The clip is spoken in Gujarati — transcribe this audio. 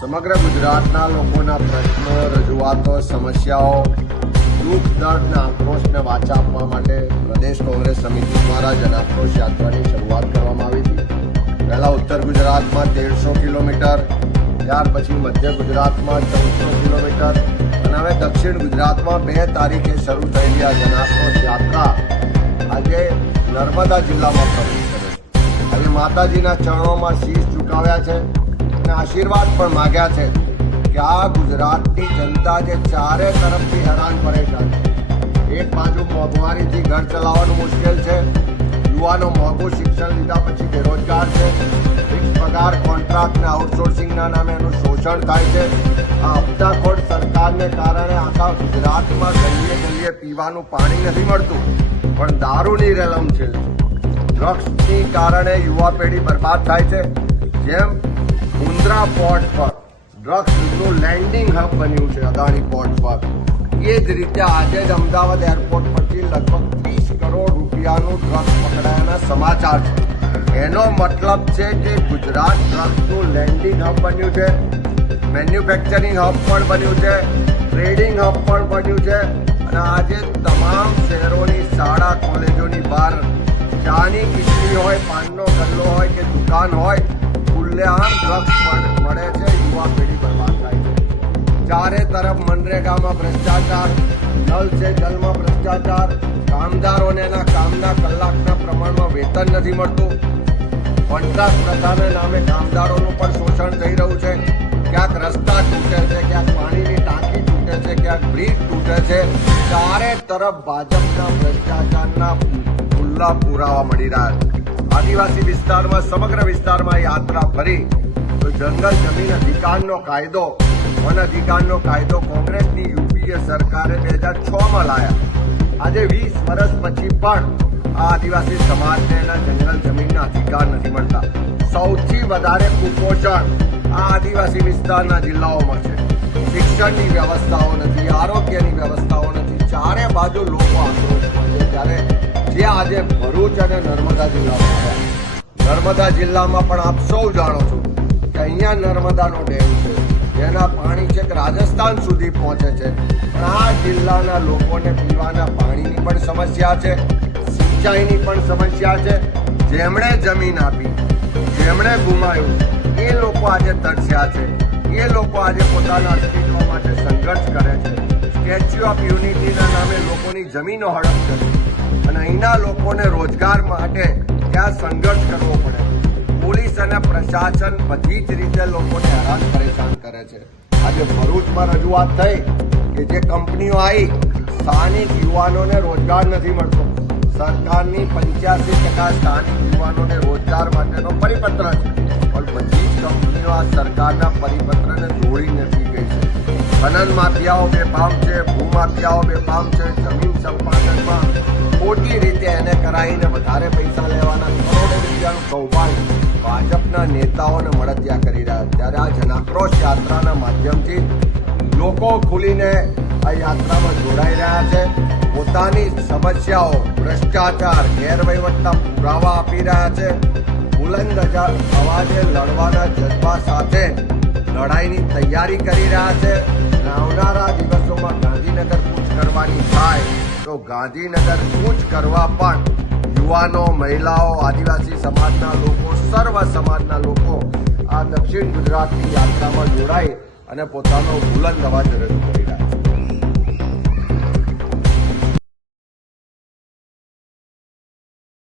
સમગ્ર ગુજરાતના લોકોના પ્રશ્નો, રજૂઆતો, સમસ્યાઓ, દુઃખ દર્દ અને આક્રોશને વાચા આપવા માટે પ્રદેશ કોંગ્રેસ સમિતિ દ્વારા જન આક્રોશ યાત્રાની શરૂઆત કરવામાં આવી હતી. પહેલાં ઉત્તર ગુજરાતમાં તેરસો કિલોમીટર, ત્યાર પછી મધ્ય ગુજરાતમાં ચૌદસો કિલોમીટર અને હવે દક્ષિણ ગુજરાતમાં બે તારીખે શરૂ થયેલી આ જન આક્રોશ યાત્રા આજે નર્મદા જિલ્લામાં પ્રવેશ કરે છે. આજે માતાજીના ચરણોમાં શીશ ઝુકાવ્યા છે. અને આશીર્વાદ પણ માગ્યા છે કે આ ગુજરાતની જનતા જે ચારે તરફથી હેરાન પરેશાન છે. એક બાજુ મોંઘવારીથી ઘર ચલાવવાનું મુશ્કેલ છે, યુવાનો મોંઘું શિક્ષણ લીધા પછી બેરોજગાર છે ફિક્સ પગાર કોન્ટ્રાક્ટ ને આઉટસોર્સિંગના નામે એનું શોષણ થાય છે. આ હપ્તાખોર સરકારને કારણે આખા ગુજરાતમાં ગલીએ ગલીએ પીવાનું પાણી નથી મળતું, પણ દારૂની રેલમ છે. ડ્રગ્સની કારણે યુવા પેઢી બરબાદ થાય છે. જેમ મુન્દ્રા પોર્ટ પર. ડ્રગ્સનું લેન્ડિંગ હબ બન્યું છે અદાણી પોર્ટ પર. એ જ રીતે આજે જ અમદાવાદ એરપોર્ટ પરથી લગભગ ત્રીસ કરોડ રૂપિયાનું ડ્રગ્સ પકડાયાના સમાચાર છે. એનો મતલબ છે કે ગુજરાત ડ્રગ્સનું લેન્ડિંગ હબ બન્યું છે. મેન્યુફેક્ચરિંગ હબ પણ બન્યું છે. ટ્રેડિંગ હબ પણ બન્યું છે. અને આજે તમામ શહેરોની શાળા, કોલેજોની બહાર ચાની ખીચડી હોય, પાનનો ગલ્લો હોય કે દુકાન હોય ખુલ્લેઆમ ડ્રગ્સ પણ મળે છે, યુવા પેઢી બરબાદ થાય છે. ચારે તરફ મનરેગામાં ભ્રષ્ટાચાર, નલ છે જલમાં ભ્રષ્ટાચાર. કામદારોને એના કામના કલાકના પ્રમાણમાં વેતન નથી મળતું. કોન્ટ્રાક્ટ પ્રથાના નામે કામદારોનું પણ શોષણ થઈ રહ્યું છે. ક્યાંક રસ્તા તૂટે છે, ક્યાંક પાણીની ટાંકી તૂટે છે, ક્યાંક બ્રિજ તૂટે છે. ચારે તરફ ભાજપના ભ્રષ્ટાચારના ખુલ્લા પુરાવા મળી રહ્યા છે. આદિવાસી વિસ્તારમાં, સમગ્ર વિસ્તારમાં યાત્રા ફરી. તો જંગલ, જમીન અધિકારનો કાયદો, વન અધિકારનો કાયદો કોંગ્રેસની યુપીએ સરકારે બે હજાર છ માં લાયા. આજે વીસ વર્ષ પછી પણ આ આદિવાસી સમાજને એના જંગલ, જમીનના અધિકાર નથી મળતા. સૌથી વધારે કુપોષણ આ આદિવાસી વિસ્તારના જિલ્લાઓમાં છે. શિક્ષણની વ્યવસ્થાઓ નથી, આરોગ્યની વ્યવસ્થાઓ નથી. ચારે બાજુ લોકો આક્રોશમાં છે. ત્યારે જે આજે ભરૂચ અને નર્મદા જિલ્લામાં નર્મદા જિલ્લામાં પણ આપ સૌ જાણો છો કે અહીંયા નર્મદાનો ડેમ છે, જેના પાણી છેક રાજસ્થાન સુધી પહોંચે છે. પણ આ જિલ્લાના લોકોને પીવાના પાણીની પણ સમસ્યા છે, સિંચાઈની પણ સમસ્યા છે. જેમણે જમીન આપી, જેમણે ગુમાવ્યું, એ લોકો આજે તરસ્યા છે. એ લોકો આજે પોતાના અસ્તિત્વ માટે સંઘર્ષ કરે છે. સ્ટેચ્યુ ઓફ યુનિટીના નામે લોકોની જમીનો હડપ અને અહીંના લોકોને રોજગાર માટે ત્યાં સંઘર્ષ કરવો પડે. પોલીસ અને પ્રશાસન બધી જ રીતે લોકોને હેરાન પરેશાન કરે છે. આજે ભરૂચમાં રજૂઆત થઈ કે જે કંપનીઓ આવી, સ્થાનિક યુવાનોને રોજગાર નથી મળતો. સરકારની પંચ્યાસી ટકા સ્થાનિક યુવાનોને રોજગાર માટેનો પરિપત્ર છે. પણ બધી જ કંપનીઓ આ સરકારના પરિપત્રને જોડી નથી ગઈ છે. ખનન માફિયાઓ બેફામ છે ભૂમાફિયાઓ બેફામ છે, જમીન સંપાદનમાં ખોટી કરાવીને વધારે પૈસા લેવાના કરોડો રૂપિયાનું કૌભાંડ ભાજપના નેતાઓને મળતિયા કરી રહ્યા ત્યારે આ જનાક્રોશ યાત્રાના માધ્યમથી લોકો ખુલીને આ યાત્રામાં જોડાઈ રહ્યા છે. પોતાની સમસ્યાઓ, ભ્રષ્ટાચાર, ગેરવહીવટના પુરાવા આપી રહ્યા છે. બુલંદ અવાજે લડવાના જજ્બા સાથે લડાઈની તૈયારી કરી રહ્યા છે. આવનારા દિવસોમાં ગાંધીનગર કૂચ કરવાની થાય. તો ગાંધીનગર કૂચ કરવા પણ યુવાનો, મહિલાઓ, આદિવાસી સમાજના લોકો, સર્વ સમાજના લોકો આ દક્ષિણ ગુજરાતની યાત્રામાં જોડાઈ અને પોતાનો બુલંદ અવાજ રજૂ